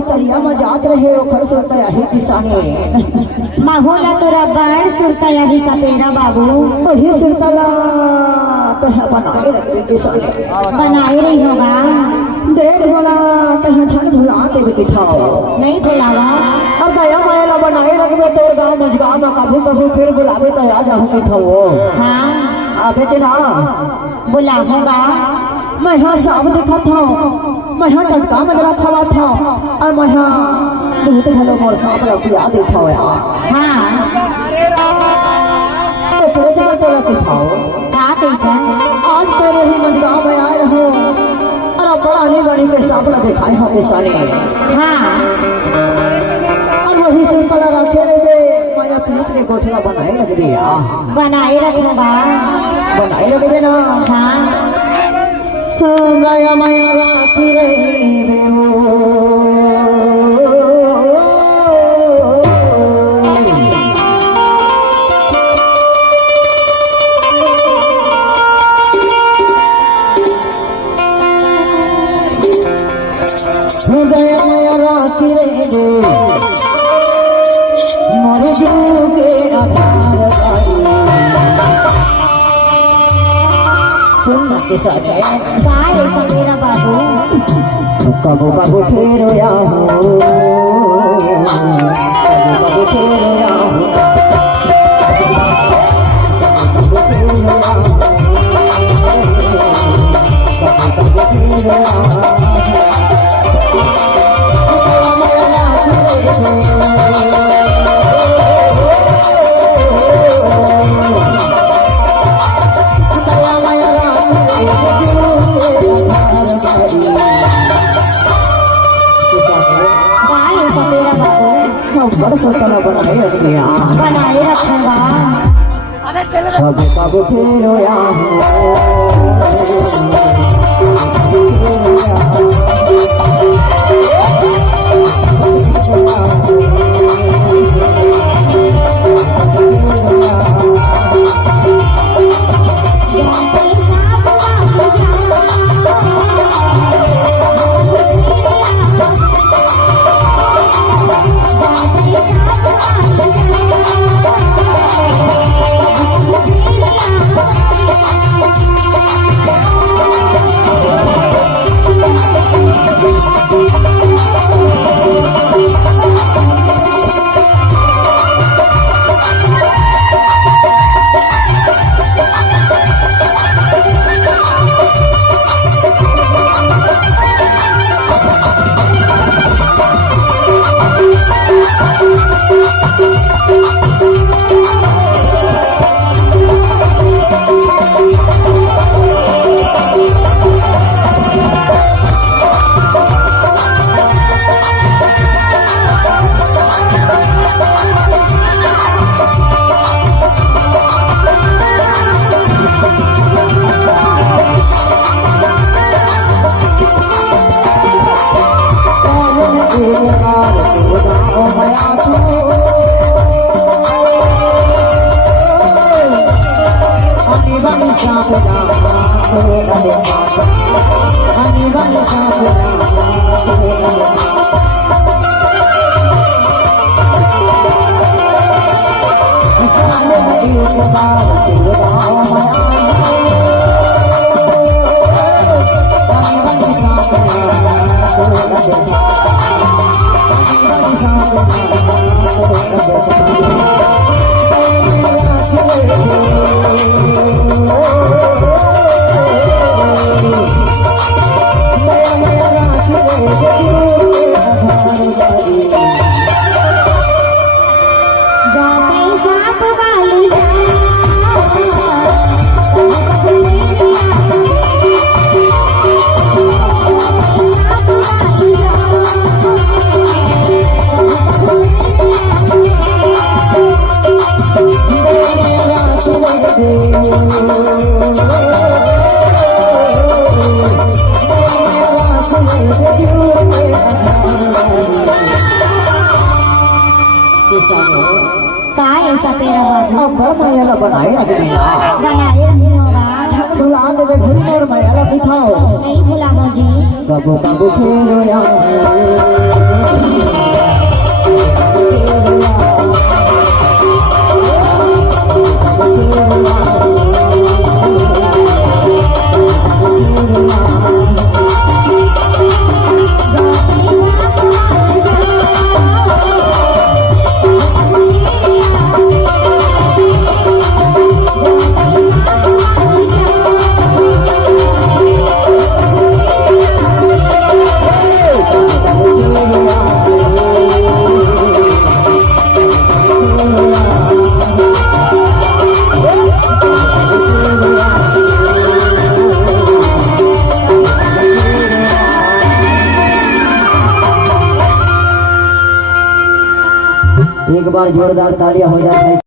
वही तरिया में जात रहे ओखर सुनता यही किसाने माहौला तोरा बाढ़ सुनता यही सपेरा बाबू वही सुनता ला तो है बनाए रखे किसाने बनाए रही होगा देर होला कहीं छन झुला देवे दिखाओ नहीं बुलावा अब दया माया बनाए रखबे तो गाँव मजगा में कभी कभी फिर बुलावे तो आ जाऊँ दिखाओ हाँ आगे चला बुलाऊंगा मैं यहाँ साफ देखा था मैं यहाँ टटका में रखा था और मैं यहाँ बहुत घलों मोर सांप रखिया देखा यार हाँ तो तेरे जगह तो रखी खाओ का देखा आज तो रही मजगा में आए रहो और बड़ा नहीं बड़ी के सांप दिखाए हमें सारे हाँ और वही सिंपल रखे रहे माया पीठ के गोठला बनाए लग दिया बनाए रखूंगा बनाए लग देना हाँ माया माया राखी रही दया माया राखी रहे मोर जीव के आधार सुनना के साथ गाय सपेरा बाबू कबो कबो फिर रोया हो कबो कबो फिर रोया हो बड़ा सोचना बनाए रख दिया बनाए रखूंगा कबो कबो फिर रोया काय ऐसा तेरा बाबू अब मायाला बनाए रख दिया बनाए रखी होगा भुला दे घर में मायाला बिठाओ नहीं भुलाओ जी बाबू बाबू खेलोया एक बार जोरदार तालियां हो जाए।